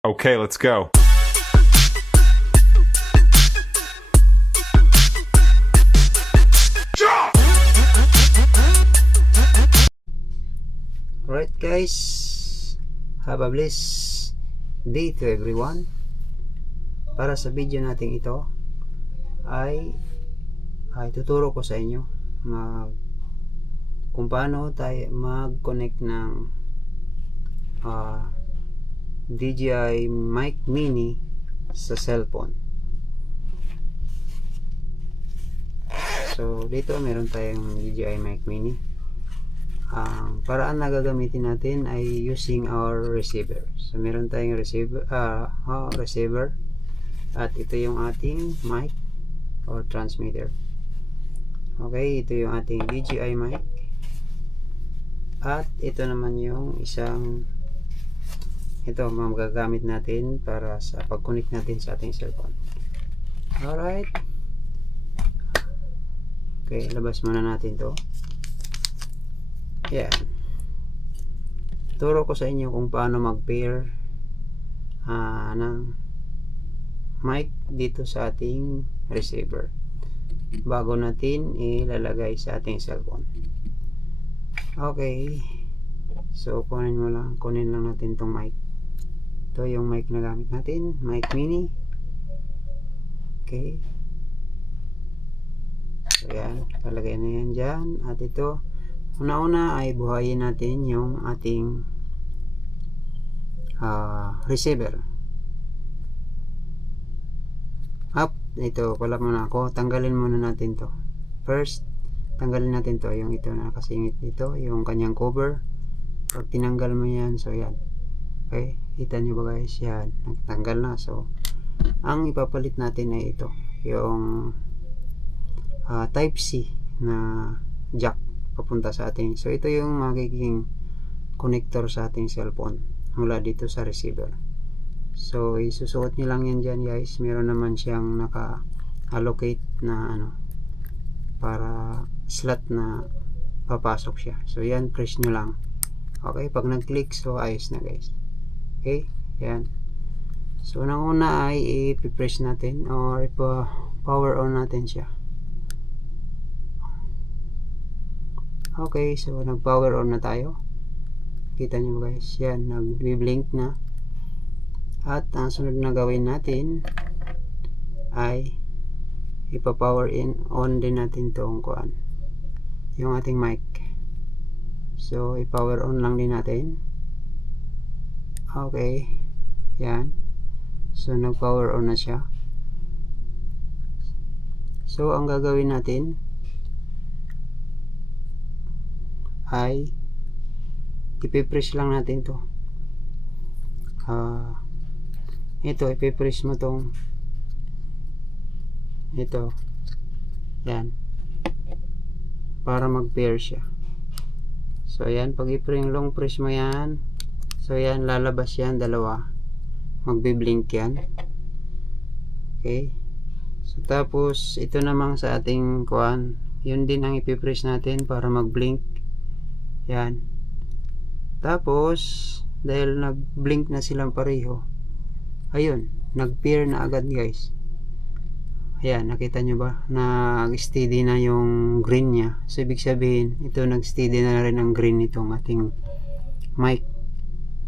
Okay, let's go. Alright guys, have a bliss day to everyone. Para sa video natin ito ay tuturo ko sa inyo kung paano tayo mag-connect ng DJI Mic Mini sa cellphone. So dito meron tayong DJI Mic Mini. Ang paraan na gagamitin natin ay using our receiver. So meron tayong receiver at ito yung ating mic or transmitter. Okay, ito yung ating DJI mic at ito naman yung isang magagamit natin para sa pag-connect natin sa ating cellphone. Alright, okay, labas muna natin to. Yan, turo ko sa inyo kung paano mag-pair ng mic dito sa ating receiver bago natin ilalagay sa ating cellphone. Okay, so kunin lang natin tong mic. Ito yung mic na gamit natin, Mic Mini. Okay, so yan, lalagay na yan dyan. At ito, una-una ay buhayin natin yung ating receiver. Up, ito pala muna ako, tanggalin muna natin to. First, tanggalin natin to, yung ito na nakasingit dito, yung kanyang cover. Pag tinanggal mo yan, so yan. Okay, kita nyo ba guys, yan, nagtanggal na. So ang ipapalit natin ay ito, yung type C na jack papunta sa ating, so ito yung magiging connector sa ating cellphone mula dito sa receiver. So isusuot nyo lang yan dyan guys. Meron naman siyang naka-allocate na para slot na papasok siya. So yan, press nyo lang. Okay, pag nag-click, so ayos na guys. Okay, yan. So una ay i-press natin or power on natin siya. Okay, so nag-power on na tayo. Kita nyo guys, yan, nag-blink na. At ang sunod na gawin natin ay ipa-power on din natin itong yung ating mic. So i-power on lang din natin. Okay, yan. So nag-power on na siya. So ang gagawin natin ay ipipress lang natin to. Ito, ipipress mo tong ito, yan, para mag-pair siya. So yan, pag long press mo yan, so yan, lalabas yan, dalawa, magbi-blink yan. Okay, so tapos ito namang sa ating yun din ang ipipress natin para mag-blink. Yan, tapos dahil nag-blink na silang pareho, ayun, nag-pair na agad guys. Ayan, nakita nyo ba? Nag-steady na yung green nya. So ibig sabihin, ito nag-steady na rin ang green nitong ating mic.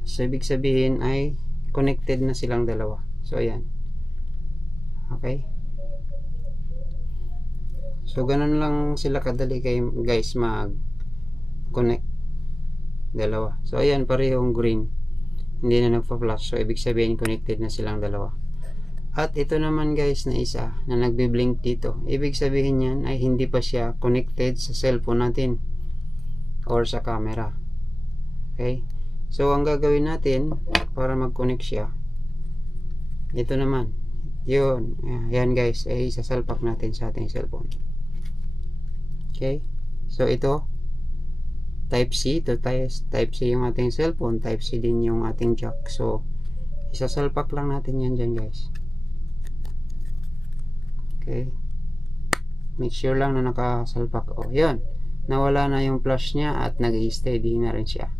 So ibig sabihin ay connected na silang dalawa. So ayan. Okay, so ganun lang sila kadali guys mag-connect dalawa. So ayan, parehong green, hindi na nagpa-flash. So ibig sabihin connected na silang dalawa. At ito naman guys na isa na nagbi-blink dito, ibig sabihin yan ay hindi pa siya connected sa cellphone natin or sa camera. Okay, so ang gagawin natin para mag-connect siya, ito naman yun, yan guys, ay sasalpak natin sa ating cellphone. Okay, so ito type C, ito type C yung ating cellphone, type C din yung ating jack. So isasalpak lang natin yan dyan guys. Okay, make sure lang na nakasalpak. O yan, nawala na yung flash nya at nag-steady na rin siya.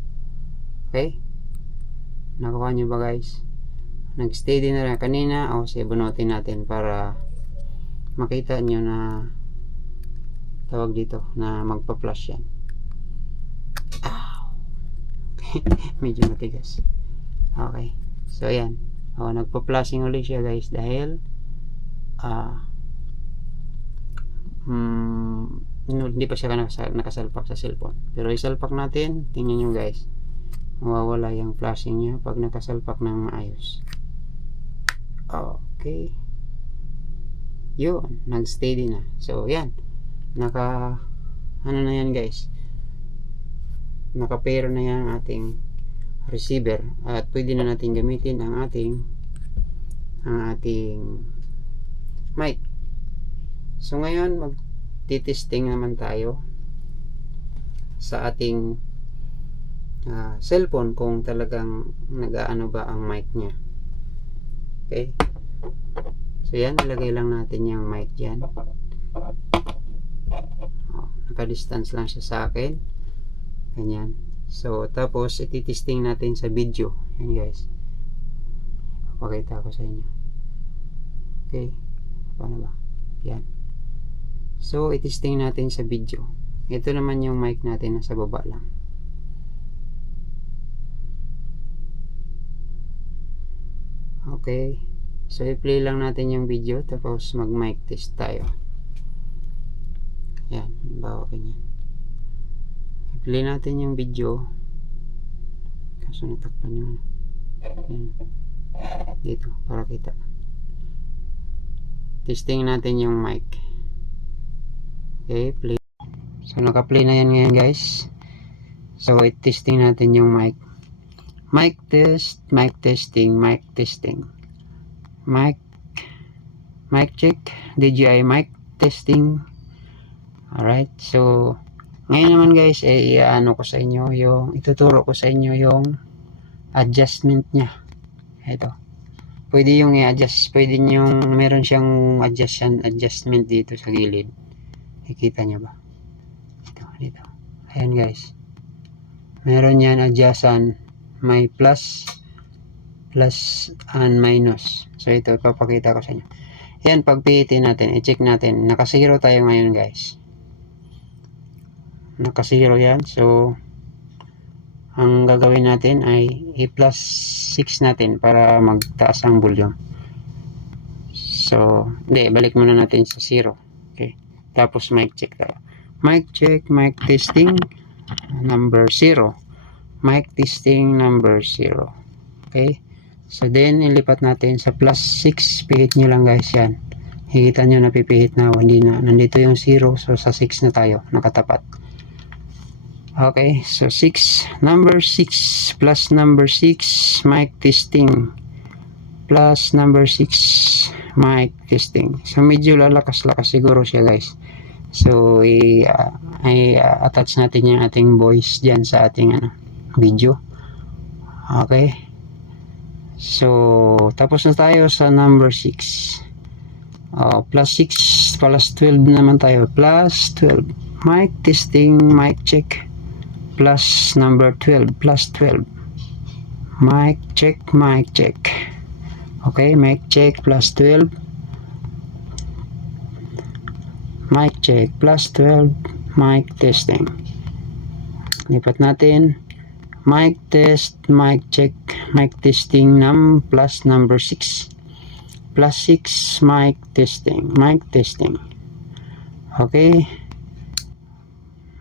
Okay, nakuha nyo ba guys? nag-steady na rin kanina. O sige, bunutin natin para makita nyo na tawag dito na magpa-flash yan. Medyo matigas. Okay, so yan. Nagpa-flashing ulit siya guys dahil hindi pa siya nakasalpak sa cellphone. Pero isalpak natin, tingnan nyo guys, mawawala yung flashing niya pag nakasalpak ng maayos. Okay, yun, nag-steady na. So yan, ano na yan guys, naka-pair na yan ang ating receiver at pwede na natin gamitin ang ating mic. So ngayon magtitesting naman tayo sa ating cellphone kung talagang nag-aano ba ang mic nya. Okay, so yan, ilagay lang natin yung mic dyan. Naka-distance lang siya sa akin, ganyan. So tapos ititesting natin sa video. Yan guys, papakita ko sa inyo. Okay, paano ba? Yan. So itesting natin sa video. Ito naman yung mic natin, nasa baba lang. Okay, so i-play lang natin yung video tapos mag mic test tayo. Yan, bawa ganyan. I-play natin yung video. Kaso natakpan yung yan. Dito para kita. Testing natin yung mic. Okay, play. So naka-play na yan ngayon guys. So i-testing natin yung mic. Mic test, mic testing, mic testing. Mic check, DJI mic testing. Alright, so ngayon naman guys, ano ko sa inyo yung, ituturo ko sa inyo yung adjustment nya. Ito. Pwede yung i-adjust, pwede yung meron siyang adjustment dito sa gilid. Nakikita nyo ba? Dito. Ayan guys. Meron yan adjustan, may plus and minus. So ito, papakita ko sa inyo. Yan, pagpihitin natin, i-check natin. Naka-0 tayo ngayon guys. Naka-0 yan. So ang gagawin natin ay i-plus 6 natin para magtaas ang volume. So balik muna natin sa 0. Okay, tapos mic check tayo. Mic check, mic testing number 0. Mic testing number 0. Okay, so then ilipat natin sa plus 6. Pihit nyo lang guys yan. Higita nyo, napipihit na, hindi na, nandito yung 0. So sa 6 na tayo, nakatapat. Okay, so 6, number 6 plus number 6 mic testing plus number 6 mic testing. So medyo lalakas-lakas siguro siya guys. So i-attach natin yung ating voice dyan sa ating video. Okay, so tapos na tayo sa number 6. Plus 6 plus 12 naman tayo, plus 12 mic testing, mic check plus number 12, plus 12 mic check, mic check. Okay, mic check plus 12 mic check plus 12 mic testing. Lipat natin, mic test, mic check, mic testing plus number 6 plus 6 mic testing, mic testing. Okay,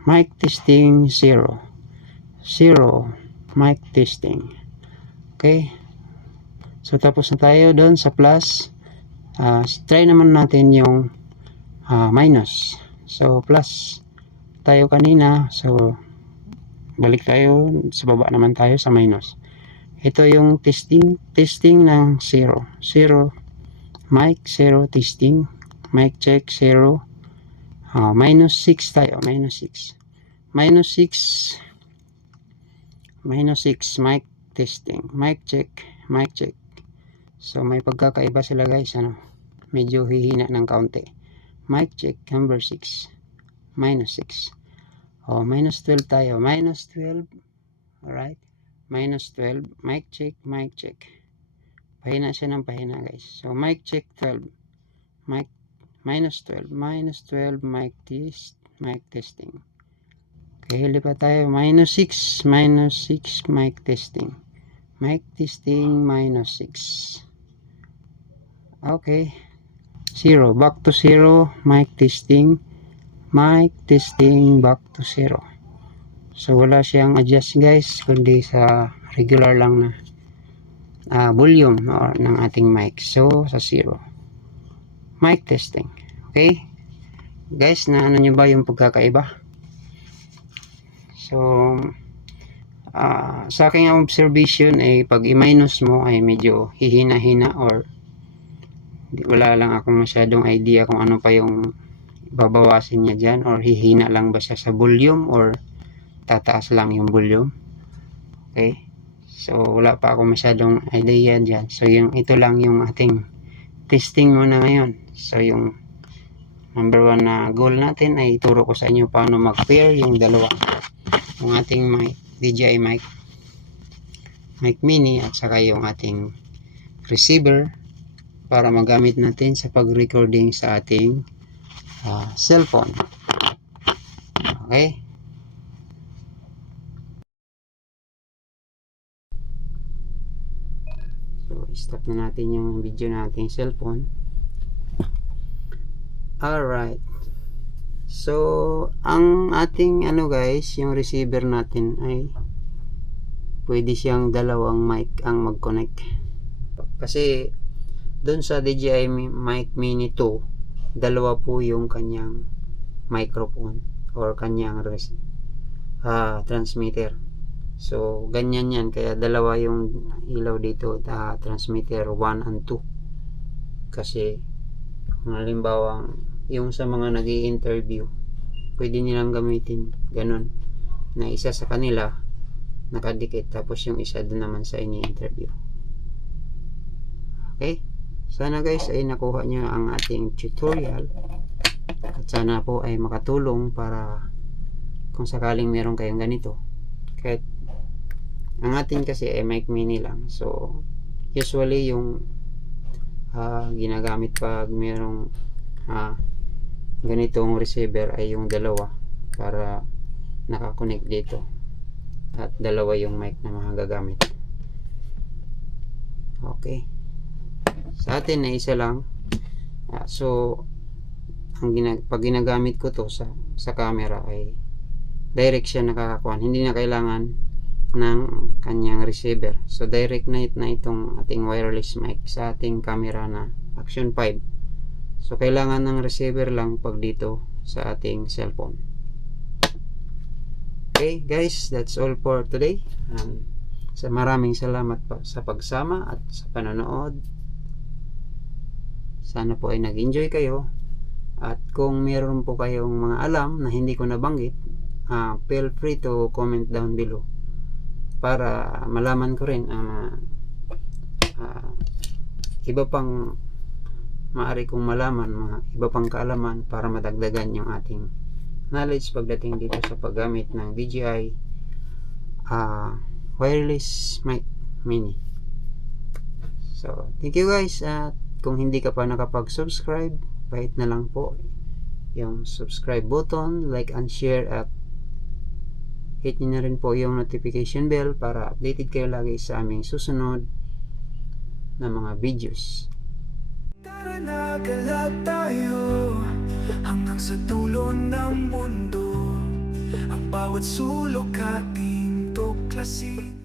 mic testing 0 mic testing. Okay, so tapos na tayo doon sa plus. Try naman natin yung minus. So plus tayo kanina, so balik tayo sa baba naman tayo sa minus. Ito yung testing ng 0 mic 0 testing, mic check 0. Minus 6 tayo, minus 6 mic testing, mic check, mic check. So may pagkakaiba sila guys, medyo hihina ng kaunti. Mic check number 6 minus 6. Minus 12 tayo, minus 12. Alright, minus 12 mic check, mic check Pahina siya ng pahina guys. So mic check 12. Mic -12. -12 mic testing. Okay, lipat tayo. -6 mic testing. Mic testing -6. Okay. 0. Back to 0. Mic testing. Mic testing back to 0. So wala siyang adjust guys, kundi sa regular lang na volume or ng ating mic. So sa 0. Mic testing. Okay guys, na ano nyo ba yung pagkakaiba? So sa aking observation ay pag i-minus mo ay medyo hihina-hina or wala lang akong masyadong idea kung ano pa yung babawasin niya dyan, or hihina lang ba siya sa volume or tataas lang yung volume. Okay, so wala pa ako masyadong idea dyan. So yung ito lang yung ating testing muna ngayon. So yung number 1 na goal natin ay ituro ko sa inyo paano mag-pair yung dalawa, yung ating mic, DJI mic mini at saka yung ating receiver para magamit natin sa pag-recording sa ating cellphone. Okay, so stop na natin yung video nating cellphone. Alright, so ang ating guys, yung receiver natin ay pwede siyang dalawang mic ang mag-connect, kasi doon sa DJI mic mini 2 dalawa po yung kanyang microphone or kanyang transmitter. So ganyan yan, kaya dalawa yung ilaw dito, transmitter 1 and 2. Kasi kung halimbawa yung sa mga nag-i-interview, pwede nilang gamitin ganun, na isa sa kanila nakadikit tapos yung isa doon naman sa ini-interview. Okay, sana guys ay nakuha nyo ang ating tutorial at sana po ay makatulong para kung sakaling meron kayong ganito. Kahit ang ating kasi ay mic mini lang, so usually yung ginagamit pag merong ganitong receiver ay yung dalawa para nakakonect dito at dalawa yung mic na magagamit. Okay, sa atin na isa lang. So pag ginagamit ko to sa camera ay direct siya nakakakuha, hindi na kailangan ng kanyang receiver. So direct na itong ating wireless mic sa ating camera na Action 5. So kailangan ng receiver lang pag dito sa ating cellphone. Okay guys, that's all for today. Maraming salamat pa sa pagsama at sa panonood. Sana po ay nag-enjoy kayo, at kung meron po kayong mga alam na hindi ko nabanggit, feel free to comment down below para malaman ko rin iba pang maaari kong malaman, mga iba pang kaalaman para madagdagan yung ating knowledge pagdating dito sa paggamit ng DJI wireless mic mini. So thank you guys, at kung hindi ka pa nakapag-subscribe, pahit na lang po yung subscribe button, like and share, at hit nyo na rin po yung notification bell para updated kayo lagi sa aming susunod na mga videos. Tara na, galap tayo hanggang sa dulo ng mundo. Ang bawat sulok ating tuklasin.